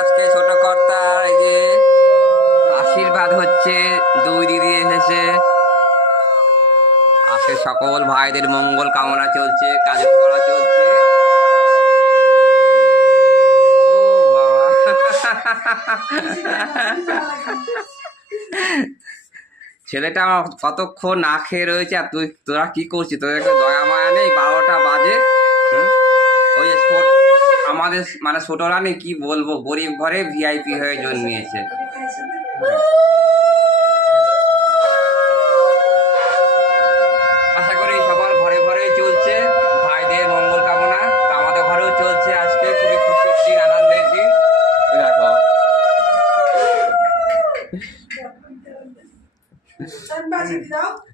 আজকে ছোট কর্তার এই যে আশীর্বাদ হচ্ছে, দুই দিদি এসেছে। আজকে সকল ভাইদের মঙ্গল কামনা চলছে, কাজ করা চলছে। ও ছেলেটা আমার কতক্ষণ না খেয়ে রয়েছে, আর তোরা কি করছিস? তোদেরকে দয়া মায়া নেই? 12টা বাজে। ওই যে আমাদের মানে ছোট রানী, কি বলবো, গরিব ঘরে ভিআইপি হয়ে জন্মিয়েছে। আশা করি সবার ঘরে ঘরে চলছে ভাইদের মঙ্গল কামনা। তো আমাদের ঘরেও চলছে। আজকে খুবই খুশির দিন, আনন্দের দিন। দেখো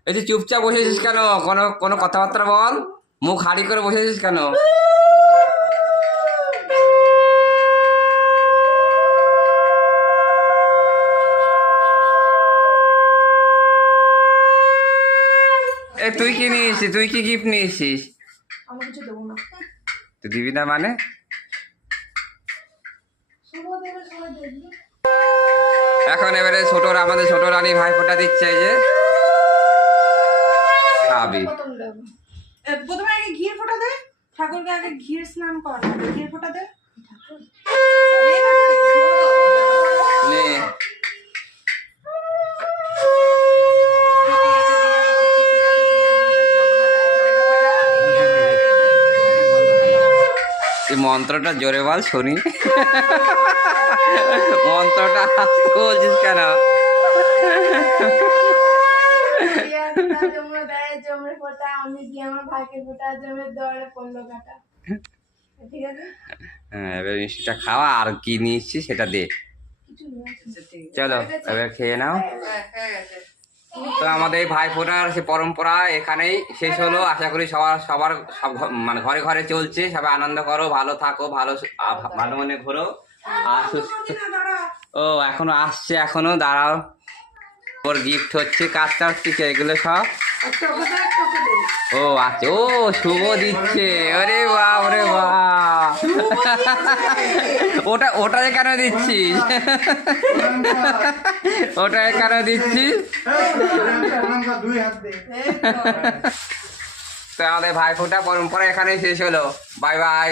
এই যে চুপচাপ বসেছিস কেন? কোনো কথাবার্তা বল, মুখ হাড়ি করে বসেছিস কেন? এ তুই কি নিয়েছিস? তুই কি গিফট নিয়েছিস? তুই দিবি না মানে? এখন এবারে আমাদের ছোট রানী ভাইফোঁটা দিচ্ছে। এই যে খাবি। প্রথমে আগে ঘির ফোঁটা দে, ঠাকুরকে আগে ঘির স্নান করানো, ঘির ফোঁটা দে। নে এই মন্ত্রটা জোরে বল শুনি। মন্ত্রটা আসতে বলছিস কেন? হ্যাঁ, এবার মিষ্টিটা খাওয়া, আর কি নিচ্ছি সেটা দে। চলো এবার খেয়ে নাও। তো আমাদের এই ভাইফোঁটার সে পরম্পরা এখানেই শেষ হলো। আশা করি সবার মানে ঘরে ঘরে চলছে। সবাই আনন্দ করো, ভালো থাকো, ভালো মনে ঘোরো আর সুস্থ। ও এখনো আসছে, এখনো দাঁড়াও। ওর গিফট হচ্ছে, কাজটা হচ্ছে এগুলো সব। ও আচ্ছা, ও শুভ দিচ্ছে। ওরে বাহ, ওরে বাহ। ওটাই কেন দিচ্ছিস? ওটাই কেন দিচ্ছিস? তো আমাদের ভাইফোঁটা পরম্পরা এখানেই শেষ হলো। Bye bye.